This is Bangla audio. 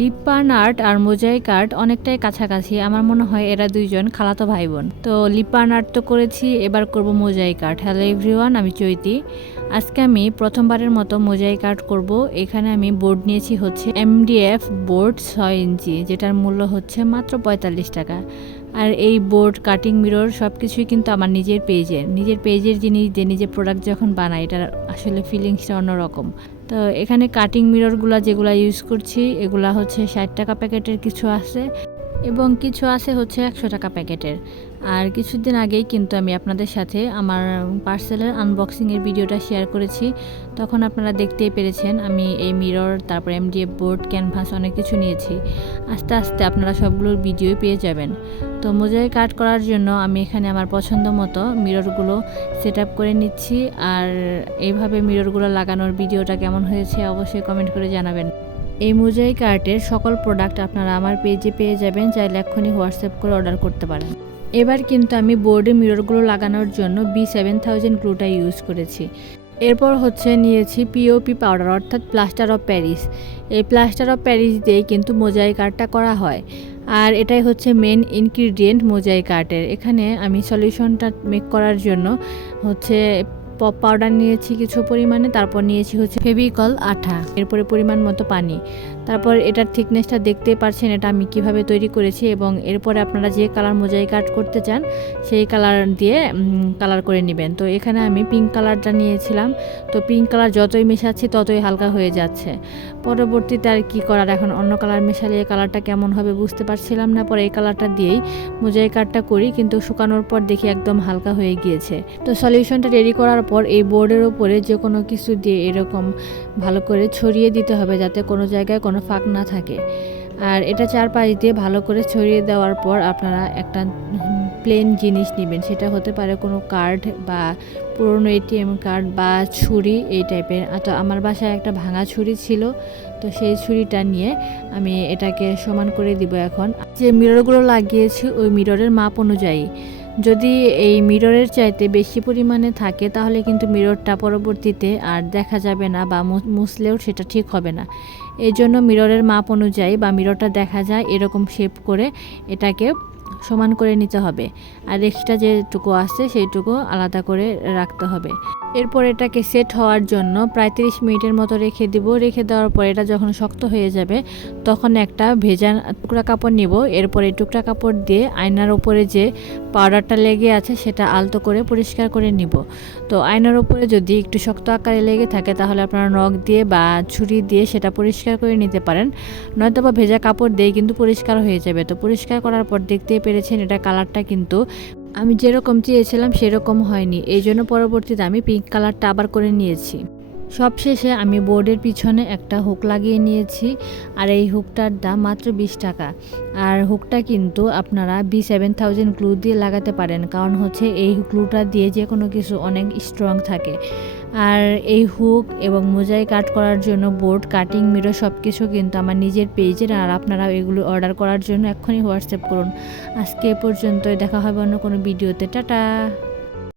লিপ্পান আর্ট আর মোজাইক আর্ট অনেকটাই কাছাকাছি। আমার মনে হয় এরা দুইজন খালাতো ভাই বোন তো লিপ্পান আর্ট তো করেছি, এবার করব মোজাইক আর্ট। হ্যালো এভরিওয়ান আমি চৈতি। আজকে আমি প্রথমবারের মতো মোজাইক আর্ট করব। এখানে আমি বোর্ড নিয়েছি হচ্ছে এমডিএফ বোর্ড ছয় ইঞ্চি, যেটার মূল্য হচ্ছে মাত্র পঁয়তাল্লিশ টাকা। আর এই বোর্ড কাটিং মিরর সব কিছুই কিন্তু আমার নিজের পেজের নিজের পেজের জিনিস দিয়ে নিজের প্রোডাক্ট যখন বানাই, এটার আসলে ফিলিংসটা অন্যরকম। তো এখানে কাটিং মিররগুলো যেগুলো ইউজ করছি, এগুলা হচ্ছে ষাট টাকা প্যাকেটের কিছু আছে। এবং কিছু আছে হচ্ছে একশো টাকা প্যাকেটের। আর কিছুদিন আগেই কিন্তু আমি আপনাদের সাথে আমার পার্সেলের আনবক্সিংয়ের ভিডিওটা শেয়ার করেছি। তখন আপনারা দেখতেই পেরেছেন, আমি এই মিরর তারপর এমডিএফ বোর্ড ক্যানভাস অনেক কিছু নিয়েছি। আস্তে আস্তে আপনারা সবগুলোর ভিডিওই পেয়ে যাবেন। তো মোজাই কাট করার জন্য আমি এখানে আমার পছন্দ মতো মিররগুলো সেট আপ করে নিচ্ছি। আর এইভাবে মিররগুলো লাগানোর ভিডিওটা কেমন হয়েছে অবশ্যই কমেন্ট করে জানাবেন। এই মোজাইক আর্টের সকল প্রোডাক্ট আপনারা আমার পেজে পেয়ে যাবেন, চাইলে এক্ষুনি হোয়াটসঅ্যাপ করে অর্ডার করতে পারেন। এবার কিন্তু আমি বোর্ডে মিররগুলো লাগানোর জন্য বি সেভেন থাউজেন্ড গ্লুটা ইউজ করেছি। এরপর হচ্ছে নিয়েছি পিওপি পাউডার অর্থাৎ প্লাস্টার অফ প্যারিস এই প্লাস্টার অফ প্যারিস দিয়েই কিন্তু মোজাইক আর্টটা করা হয়। আর এটাই হচ্ছে মেন ইনগ্রিডিয়েন্ট মোজাইক আর্টের। এখানে আমি সলিউশনটা মেক করার জন্য হচ্ছে পপ পাউডার নিয়েছি কিছু পরিমাণে, তারপর নিয়েছি হচ্ছে ফেভিকল আঠা, এরপরে পরিমাণ মতো পানি। তারপর এটার থিকনেসটা দেখতেই পারছেন এটা আমি কীভাবে তৈরি করেছি এবং এরপরে আপনারা যে কালার মোজাই কাট করতে চান, সেই কালার দিয়ে কালার করে নেবেন। তো এখানে আমি পিঙ্ক কালারটা নিয়েছিলাম। তো পিঙ্ক কালার যতই মেশাচ্ছি ততই হালকা হয়ে যাচ্ছে। পরবর্তীতে আর কি করার? এখন অন্য কালার মেশালে এই কালারটা কেমন হবে বুঝতে পারছিলাম না, পরে এই কালারটা দিয়েই মোজাই কাটটা করি, কিন্তু শুকানোর পর দেখি একদম হালকা হয়ে গিয়েছে। তো সলিউশনটা রেডি করার পর এই বোর্ডের উপরে যে কোনো কিছু দিয়ে এরকম ভালো করে ছড়িয়ে দিতে হবে যাতে কোনো জায়গায় কোনো ফাঁক না থাকে। আর এটা চারপাশ দিয়ে ভালো করে ছড়িয়ে দেওয়ার পর আপনারা একটা প্লেন জিনিস নেবেন। সেটা হতে পারে কোনো কার্ড বা পুরনো এটিএম কার্ড বা ছুরি এই টাইপের। তো আমার বাসায় একটা ভাঙা ছুরি ছিল, তো সেই ছুরিটা নিয়ে আমি এটাকে সমান করে দিব এখন। যে মিররগুলো লাগিয়েছি, ওই মিররের মাপ অনুযায়ী। যদি এই মিররের চাইতে বেশি পরিমাণে থাকে, তাহলে কিন্তু মিররটা পরবর্তীতে আর দেখা যাবে না বা মুছলেও সেটা ঠিক হবে না। এই জন্য মিররের মাপ অনুযায়ী বা মিররটা দেখা যায় এরকম শেপ করে এটাকে সমান করে নিতে হবে। আর এক্সট্রা যেটুকু আছে, সেইটুকু আলাদা করে রাখতে হবে। এরপর এটাকে সেট হওয়ার জন্য প্রায় তিরিশ মিনিটের মতো রেখে দিব। রেখে দেওয়ার পর এটা যখন শক্ত হয়ে যাবে, তখন একটা ভেজা টুকরা কাপড় নিব। এরপরে টুকরা কাপড় দিয়ে আয়নার ওপরে যে পাউডারটা লেগে আছে, সেটা আলতো করে পরিষ্কার করে নিব। তো আয়নার ওপরে যদি একটু শক্ত আকারে লেগে থাকে, তাহলে আপনারা নখ দিয়ে বা ছুরি দিয়ে সেটা পরিষ্কার করে নিতে পারেন। নয়তো বা ভেজা কাপড় দিয়ে কিন্তু পরিষ্কার হয়ে যাবে। তো পরিষ্কার করার পর দেখতেই পেরেছেন, এটা কালারটা কিন্তু আমি যেরকম চেয়েছিলাম সেরকম হয়নি। এই জন্য পরবর্তীতে আমি পিঙ্ক কালারটা আবার করে নিয়েছি। সবশেষে আমি বোর্ডের পিছনে একটা হুক লাগিয়ে নিয়েছি, আর এই হুকটার দাম মাত্র বিশ টাকা। আর হুকটা কিন্তু আপনারা বি সেভেন থাউজেন্ড গ্লু দিয়ে লাগাতে পারেন, কারণ হচ্ছে এই গ্লুটা দিয়ে যে কোনো কিছু অনেক স্ট্রং থাকে। আর এই হুক এবং মোজাই কাট করার জন্য বোর্ড কাটিং মিরো সব কিছু কিন্তু আমার নিজের পেজের আর আপনারা এগুলো অর্ডার করার জন্য এক্ষুনি হোয়াটসঅ্যাপ করুন। আজকে এ পর্যন্তই, দেখা হবে অন্য কোনো ভিডিওতে টাটা!